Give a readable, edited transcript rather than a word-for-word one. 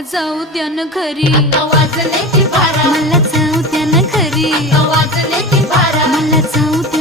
मला जाऊ द्या न घरी, वाजले की बारा, मला जाऊ द्या न घरी, वाजले की बारा, मला जाऊ द्या